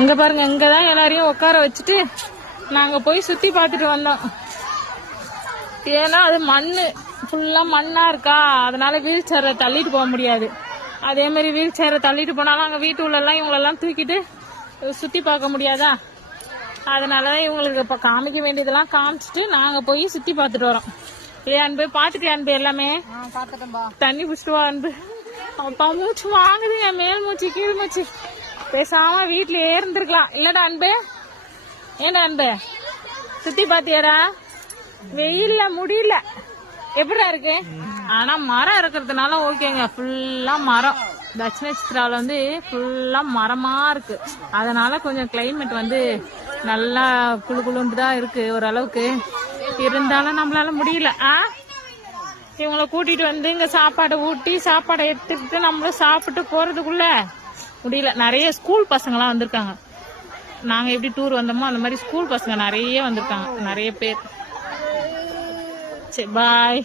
இங்க பாருங்க, இங்கதான் எல்லாரையும் உட்கார வச்சுட்டு நாங்க போய் சுத்தி பார்த்துட்டு வந்தோம். ஏன்னா அது மண்ணு ஃபுல்லா மண்ணா இருக்கா, அதனால வீல் சேரை தள்ளிட்டு போக முடியாது. அதே மாதிரி வீல் சேரை தள்ளிட்டு போனாலும் அங்க வீட்டு உள்ள எல்லாம் இவங்களெல்லாம் தூக்கிட்டு சுத்தி பார்க்க முடியாதா, அதனாலதான் இவங்களுக்கு இப்ப காமிக்க வேண்டியதெல்லாம் காமிச்சிட்டு நாங்க போய் சுத்தி பார்த்துட்டு வரோம். இல்லையா அன்பு? பாத்துட்டியா அன்பு? எல்லாமே தண்ணி புடிச்சிட்டு வா அன்பு. அப்பா மூச்சு வாங்குதுங்க, மேல் மூச்சு கீழ் மூச்சு. பேசாம வீட்லயே இருந்திருக்கலாம் இல்லடா அன்பு? ஏண்டா அன்பு, சுத்தி பாத்தியாடா? வெயில்ல முடியல, எப்படிடா இருக்கு? ஆனா மரம் இருக்கிறதுனால ஓகேங்க, ஃபுல்லா மரம். தட்சிண சித்ரால வந்து ஃபுல்லா மரமா இருக்கு, அதனால கொஞ்சம் கிளைமேட் வந்து நல்லா குளு குளுன்னு தான் இருக்கு ஓரளவுக்கு. இருந்தாலும் நம்மளால முடியல. இவங்களை கூட்டிட்டு வந்து இங்க சாப்பாடு ஊட்டி சாப்பாடை எடுத்துக்கிட்டு நம்மளும் சாப்பிட்டு போறதுக்குள்ள முடியல. நிறைய ஸ்கூல் பசங்கலாம் வந்திருக்காங்க. நாங்க எப்படி டூர் வந்தோமோ அந்த மாதிரி ஸ்கூல் பசங்க நிறைய வந்திருக்காங்க, நிறைய பேர். சரி பாய்.